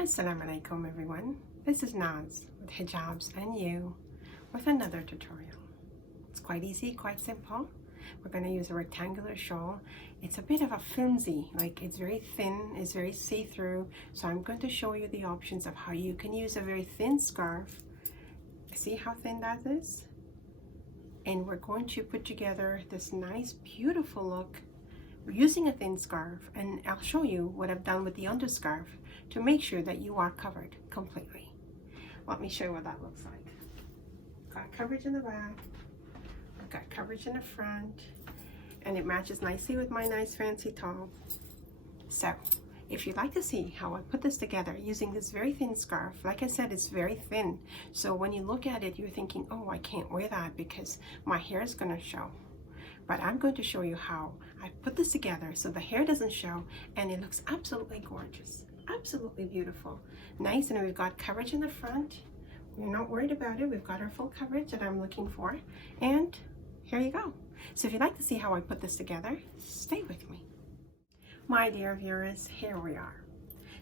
Assalamu-Alaikum everyone. This is Naz with Hijabs and You with another tutorial. It's quite easy, quite simple. We're going to use a rectangular shawl. It's a bit of a flimsy, like it's very thin, it's very see-through. So I'm going to show you the options of how you can use a very thin scarf. See how thin that is? And we're going to put together this nice, beautiful look. We're using a thin scarf, and I'll show you what I've done with the underscarf to make sure that you are covered completely. Let me show you what that looks like. Got coverage in the back, I've got coverage in the front, and it matches nicely with my nice fancy top. So if you'd like to see how I put this together using this very thin scarf, like I said, it's very thin. So when you look at it, you're thinking, oh, I can't wear that because my hair is going to show. But I'm going to show you how I put this together so the hair doesn't show and it looks absolutely gorgeous, absolutely beautiful. Nice, and we've got coverage in the front. We're not worried about it. We've got our full coverage that I'm looking for. And here you go. So if you'd like to see how I put this together, stay with me. My dear viewers, here we are.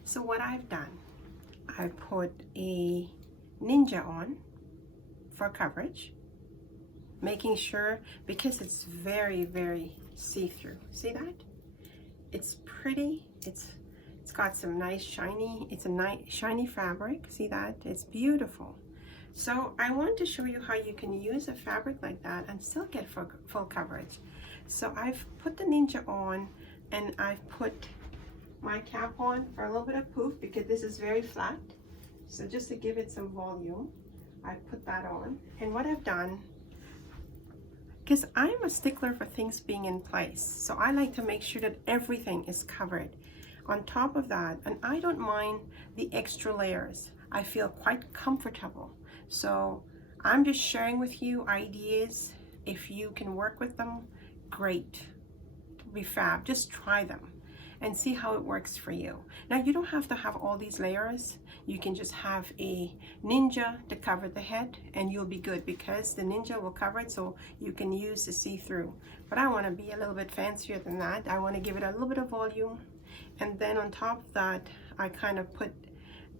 So what I've done, I put a ninja on for coverage, making sure, because it's very, very see-through. See that? It's pretty. It's got some nice shiny, it's a nice shiny fabric. See that? It's beautiful. So I want to show you how you can use a fabric like that and still get full coverage. So I've put the ninja on, and I've put my cap on for a little bit of poof because this is very flat. So just to give it some volume, I put that on. And what I've done, because I'm a stickler for things being in place, so I like to make sure that everything is covered. On top of that, and I don't mind the extra layers, I feel quite comfortable. So I'm just sharing with you ideas. If you can work with them, great, be fab. Just try them and see how it works for you. Now, you don't have to have all these layers. You can just have a ninja to cover the head and you'll be good, because the ninja will cover it, so you can use the see-through. But I want to be a little bit fancier than that. I want to give it a little bit of volume. And then on top of that, I kind of put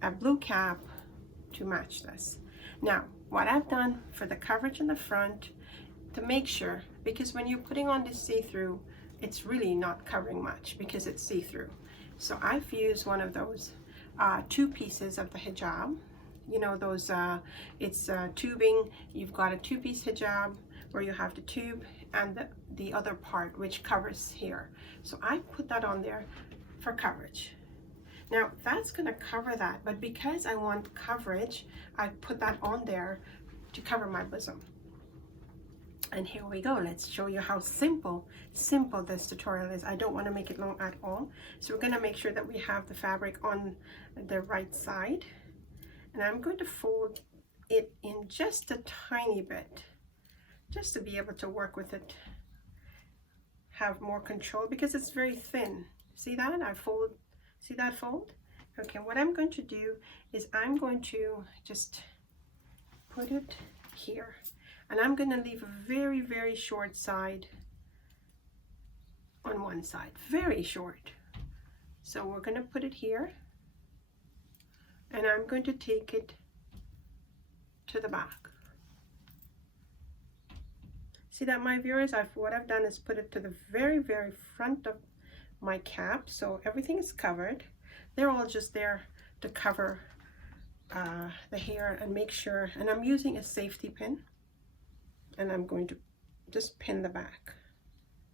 a blue cap to match this. Now, what I've done for the coverage in the front, to make sure, because when you're putting on this see-through, it's really not covering much because it's see-through. So I've used one of those two pieces of the hijab. You know, those, it's tubing. You've got a two-piece hijab where you have the tube and the other part which covers here. So I put that on there for coverage. Now that's going to cover that, but because I want coverage, I put that on there to cover my bosom. And here we go. Let's show you how simple this tutorial is. I don't want to make it long at all. So we're going to make sure that we have the fabric on the right side. And I'm going to fold it in just a tiny bit, just to be able to work with it, have more control, because it's very thin. See that? I fold. See that fold? Okay, what I'm going to do is I'm going to just put it here. And I'm going to leave a very, very short side on one side. Very short. So we're going to put it here. And I'm going to take it to the back. See that, my viewers? What I've done is put it to the very, very front of my cap. So everything is covered. They're all just there to cover the hair and make sure. And I'm using a safety pin. And I'm going to just pin the back.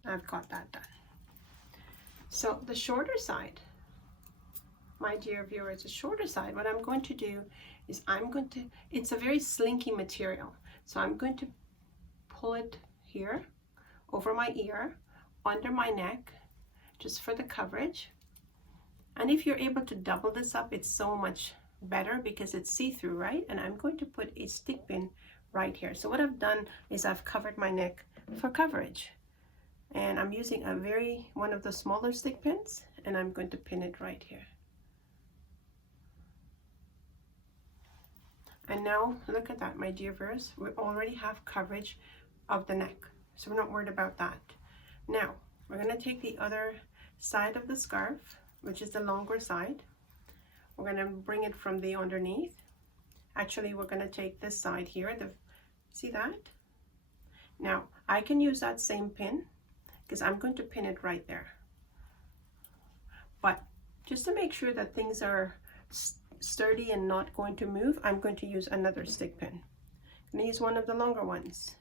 I've got that done. So the shorter side, my dear viewers, the shorter side, what I'm going to do is it's a very slinky material. So I'm going to pull it here over my ear, under my neck, just for the coverage. And if you're able to double this up, it's so much better because it's see-through, right? And I'm going to put a stick pin right here. So what I've done is I've covered my neck for coverage, and I'm using one of the smaller stick pins, and I'm going to pin it right here. And now look at that, my dear viewers, we already have coverage of the neck, so we're not worried about that. Now we're going to take the other side of the scarf, which is the longer side. We're going to bring it from the underneath. Actually, we're going to take this side here. See that? Now, I can use that same pin because I'm going to pin it right there. But just to make sure that things are sturdy and not going to move, I'm going to use another stick pin. I'm going to use one of the longer ones.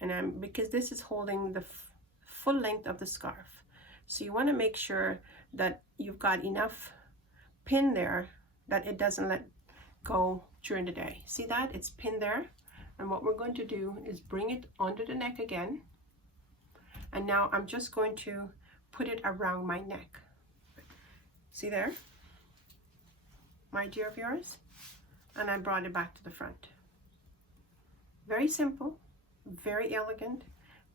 And because this is holding the full length of the scarf. So you want to make sure that you've got enough pin there that it doesn't let go during the day. See that? It's pinned there. And what we're going to do is bring it under the neck again. And now I'm just going to put it around my neck. See there? My dear viewers? And I brought it back to the front. Very simple, very elegant,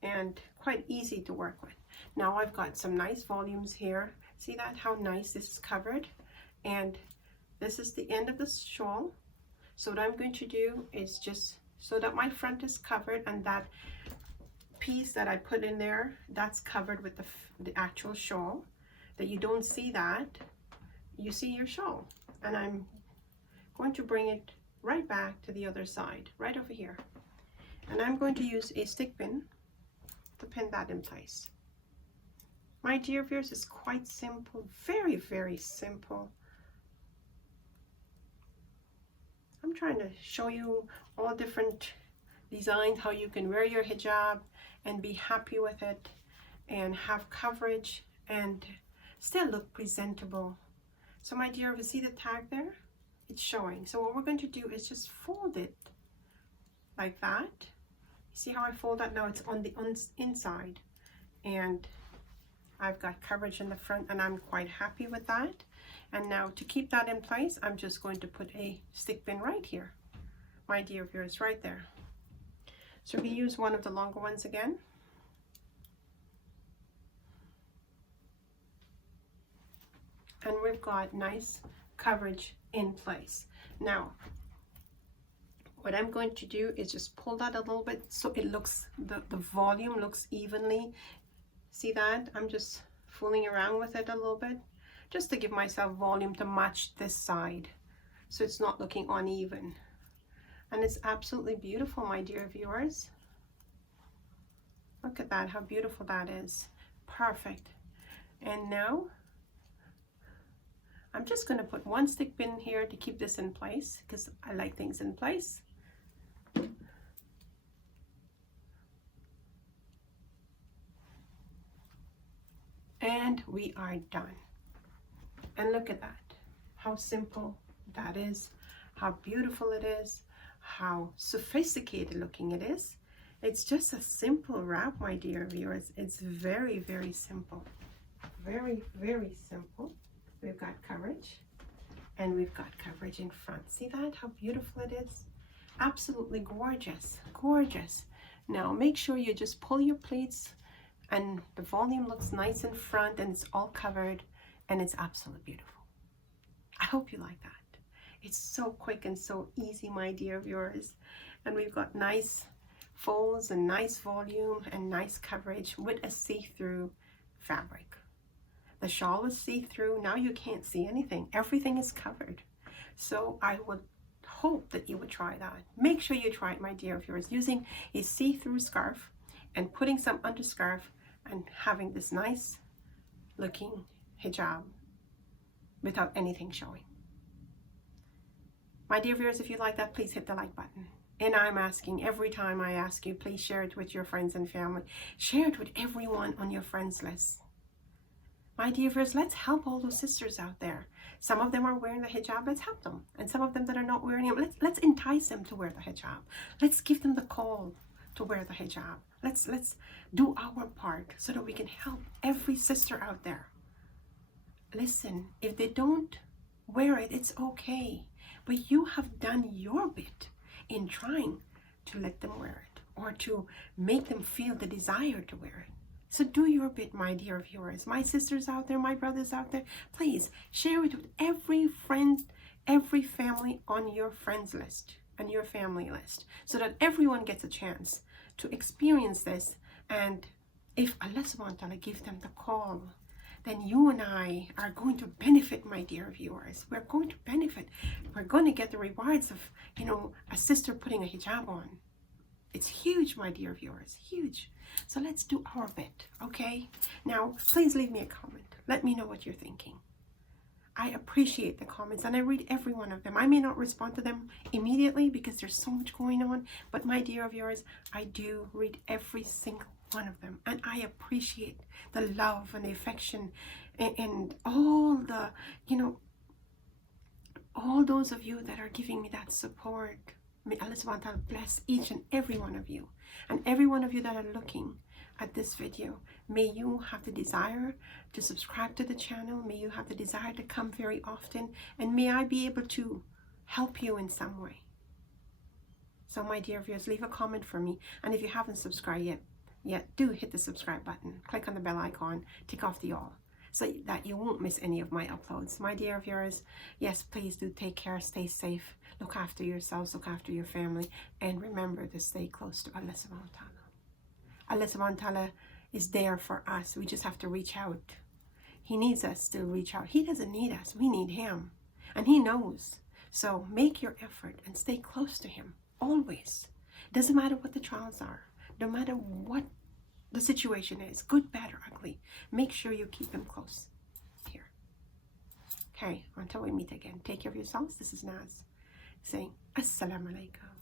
and quite easy to work with. Now I've got some nice volumes here. See that? How nice this is covered. And this is the end of the shawl. So what I'm going to do is just so that my front is covered, and that piece that I put in there, that's covered with the actual shawl, that you don't see that, you see your shawl. And I'm going to bring it right back to the other side, right over here. And I'm going to use a stick pin to pin that in place. My dear viewers, it's quite simple, very, very simple. I'm trying to show you all different designs, how you can wear your hijab and be happy with it and have coverage and still look presentable. So my dear, you see the tag there? It's showing. So what we're going to do is just fold it like that. See how I fold that? Now it's on the inside. And I've got coverage in the front, and I'm quite happy with that. And now to keep that in place, I'm just going to put a stick pin right here. My dear viewers, right there. So we use one of the longer ones again. And we've got nice coverage in place. Now, what I'm going to do is just pull that a little bit so it looks, the volume looks evenly. See that? I'm just fooling around with it a little bit, just to give myself volume to match this side, so it's not looking uneven. And it's absolutely beautiful, my dear viewers. Look at that, how beautiful that is. Perfect. And now I'm just going to put one stick pin here to keep this in place, because I like things in place. And we are done. And look at that, how simple that is, how beautiful it is, how sophisticated looking it is. It's just a simple wrap, my dear viewers. It's very, very simple. Very, very simple. We've got coverage, and we've got coverage in front. See that, how beautiful it is? Absolutely gorgeous, gorgeous. Now make sure you just pull your pleats, and the volume looks nice in front, and it's all covered, and it's absolutely beautiful. I hope you like that. It's so quick and so easy, my dear viewers. And we've got nice folds and nice volume and nice coverage with a see-through fabric. The shawl is see-through. Now you can't see anything. Everything is covered. So I would hope that you would try that. Make sure you try it, my dear viewers, using a see-through scarf and putting some underscarf and having this nice looking hijab without anything showing. My dear viewers, if you like that, please hit the like button. And I'm asking, every time I ask you, please share it with your friends and family. Share it with everyone on your friends list. My dear viewers, let's help all those sisters out there. Some of them are wearing the hijab, let's help them. And some of them that are not wearing it, let's entice them to wear the hijab. Let's give them the call to wear the hijab. Let's do our part so that we can help every sister out there. Listen, if they don't wear it, it's okay. But you have done your bit in trying to let them wear it or to make them feel the desire to wear it. So do your bit, my dear viewers. My sisters out there, my brothers out there, please share it with every friend, every family on your friends list and your family list, so that everyone gets a chance to experience this. And if Allah subhanahu wa ta'ala give them the call then you and I are going to benefit, my dear viewers. We're going to benefit. We're going to get the rewards of, you know, a sister putting a hijab on. It's huge, my dear viewers, huge. So let's do our bit, okay? Now, please leave me a comment. Let me know what you're thinking. I appreciate the comments and I read every one of them. I may not respond to them immediately because there's so much going on, but my dear viewers, I do read every single one of them, and I appreciate the love and the affection and all the, you know, all those of you that are giving me that support. May Allah subhanahu wa ta'ala bless each and every one of you, and every one of you that are looking at this video. May you have the desire to subscribe to the channel. May you have the desire to come very often, and may I be able to help you in some way. So my dear viewers, leave a comment for me, and if you haven't subscribed yet, do hit the subscribe button, click on the bell icon, tick off the all, so that you won't miss any of my uploads. My dear viewers, yes, please do take care, stay safe, look after yourselves, look after your family, and remember to stay close to Allah subhanahu wa ta'ala. Allah subhanahu wa ta'ala is there for us. We just have to reach out. He needs us to reach out. He doesn't need us. We need him. And he knows. So make your effort and stay close to him. Always. Doesn't matter what the trials are. No matter what the situation is. Good, bad, or ugly. Make sure you keep him close. Here. Okay. Until we meet again. Take care of yourselves. This is Naz saying Assalamu Alaikum.